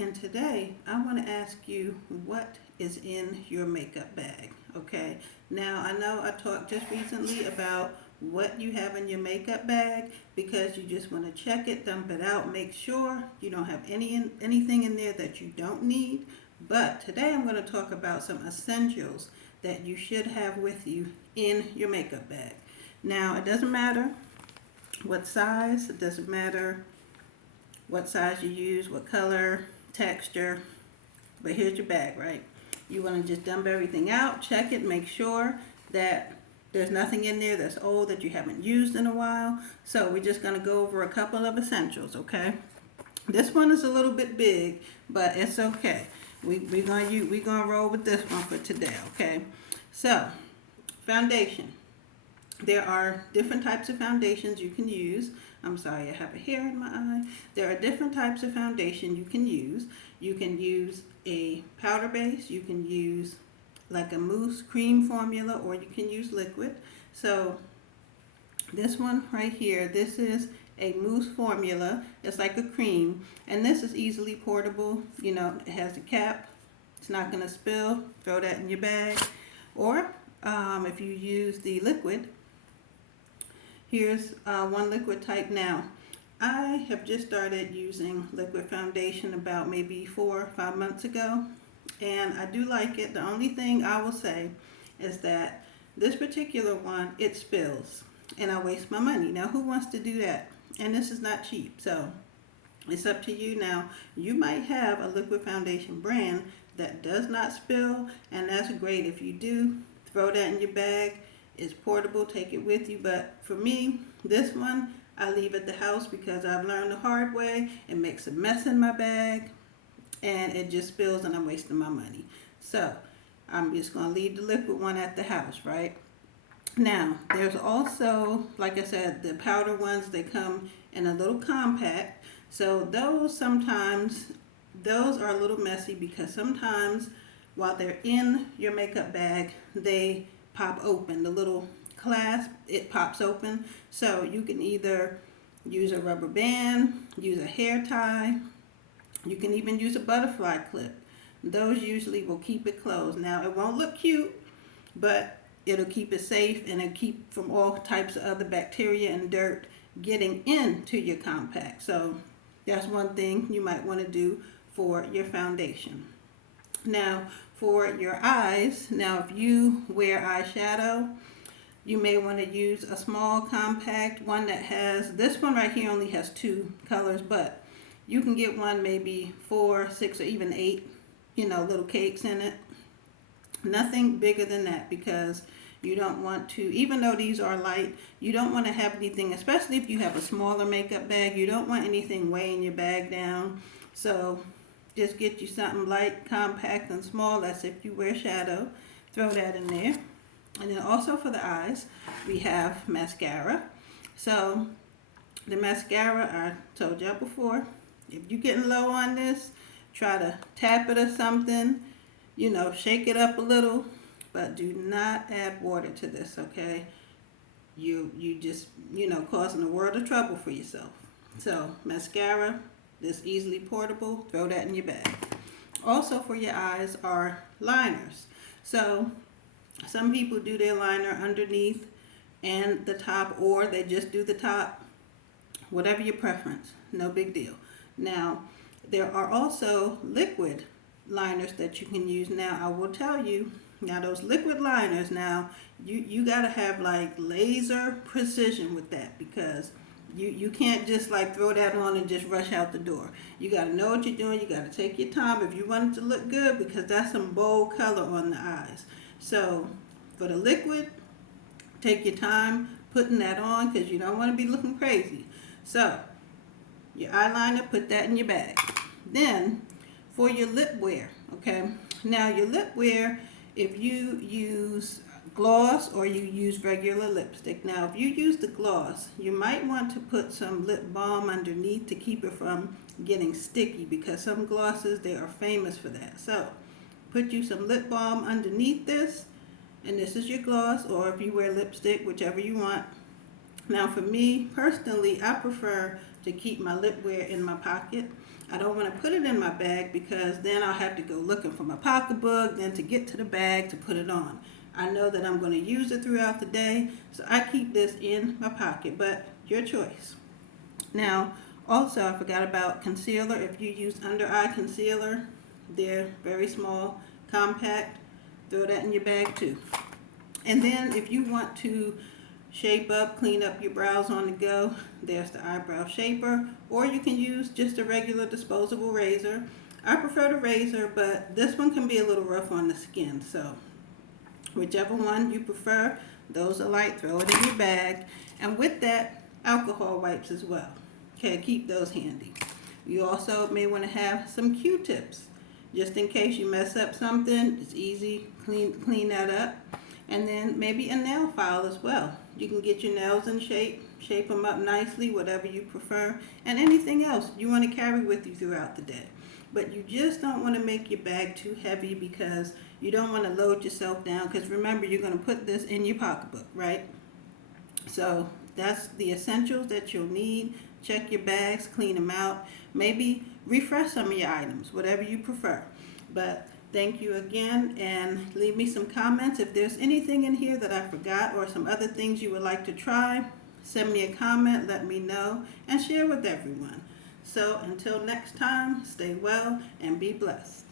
And today I want to ask you what is in your makeup bag, okay? Now I know I talked just recently about what you have in your makeup bag because you just want to check it, dump it out, make sure you don't have anything in there that you don't need. But today I'm going to talk about some essentials that you should have with you in your makeup bag. Now it doesn't matter what size, it doesn't matter what size you use, what color, texture, but here's your bag, right? You want to just dump everything out, check it, make sure that there's nothing in there that's old that you haven't used in a while. So we're just going to go over a couple of essentials, okay? This one is a little bit big, but it's okay. We're gonna roll with this one for today, okay? So, foundation. There are different types of foundations you can use. I'm sorry, I have a hair in my eye. There are different types of foundation you can use. You can use a powder base, you can use like a mousse cream formula, or you can use liquid. So this one right here, this is a mousse formula. It's like a cream, and this is easily portable. You know, it has a cap. It's not going to spill. Throw that in your bag. Or if you use the liquid, here's one liquid type now. I have just started using liquid foundation about maybe 4 or 5 months ago, and I do like it. The only thing I will say is that this particular one, it spills, and I waste my money. Now, who wants to do that? And this is not cheap, so it's up to you. Now, you might have a liquid foundation brand that does not spill, and that's great. If you do, throw that in your bag. It's portable, take it with you. But for me, this one, I leave at the house because I've learned the hard way. It makes a mess in my bag, and it just spills, and I'm wasting my money. So I'm just going to leave the liquid one at the house, right? Now, there's also, like I said, the powder ones. They come in a little compact. So those sometimes, those are a little messy because sometimes while they're in your makeup bag, they pop open. The little clasp, it pops open. So you can either use a rubber band, use a hair tie, you can even use a butterfly clip. Those usually will keep it closed. Now, it won't look cute, but it'll keep it safe, and it'll keep from all types of other bacteria and dirt getting into your compact. So that's one thing you might want to do for your foundation. Now, for your eyes, now if you wear eyeshadow, you may want to use a small compact one that has, this one right here only has 2 colors, but you can get one maybe 4, 6, or even 8, little cakes in it. Nothing bigger than that, because you don't want to, even though these are light, you don't want to have anything, especially if you have a smaller makeup bag, you don't want anything weighing your bag down. So just get you something light, compact, and small. That's if you wear shadow. Throw that in there. And then also for the eyes, we have mascara. So the mascara, I told y'all before, if you're getting low on this, try to tap it or something. Shake it up a little, but do not add water to this, okay? You just, causing a world of trouble for yourself. So mascara, this easily portable, throw that in your bag. Also for your eyes are liners. So some people do their liner underneath and the top, or they just do the top. Whatever your preference, no big deal. Now, there are also liquid liners that you can use. Now, I will tell you, now those liquid liners, now you got to have like laser precision with that, because you can't just like throw that on and just rush out the door. You got to know what you're doing. You got to take your time if you want it to look good, because that's some bold color on the eyes. So for the liquid, take your time putting that on, because you don't want to be looking crazy. So your eyeliner, put that in your bag. Then for your lip wear, okay? Now your lip wear, if you use gloss or you use regular lipstick. Now if you use the gloss, you might want to put some lip balm underneath to keep it from getting sticky, because some glosses, they are famous for that. So put you some lip balm underneath this, and this is your gloss, or if you wear lipstick, whichever you want. Now for me personally, I prefer to keep my lip wear in my pocket. I don't want to put it in my bag because then I'll have to go looking for my pocketbook, then to get to the bag to put it on. I know that I'm going to use it throughout the day, so I keep this in my pocket, but your choice. Now, also, I forgot about concealer. If you use under eye concealer, they're very small, compact. Throw that in your bag too. And then if you want to shape up, clean up your brows on the go, there's the eyebrow shaper, or you can use just a regular disposable razor. I prefer the razor, but this one can be a little rough on the skin, so whichever one you prefer, those are light, throw it in your bag. And with that, alcohol wipes as well. Okay, keep those handy. You also may want to have some Q-tips, just in case you mess up something. It's easy, clean that up. And then maybe a nail file as well. You can get your nails in shape them up nicely, whatever you prefer, and anything else you want to carry with you throughout the day. But you just don't want to make your bag too heavy because you don't want to load yourself down, because remember, you're going to put this in your pocketbook, right? So that's the essentials that you'll need. Check your bags, clean them out, maybe refresh some of your items, whatever you prefer. But thank you again, and leave me some comments. If there's anything in here that I forgot or some other things you would like to try, send me a comment, let me know, and share with everyone. So until next time, stay well and be blessed.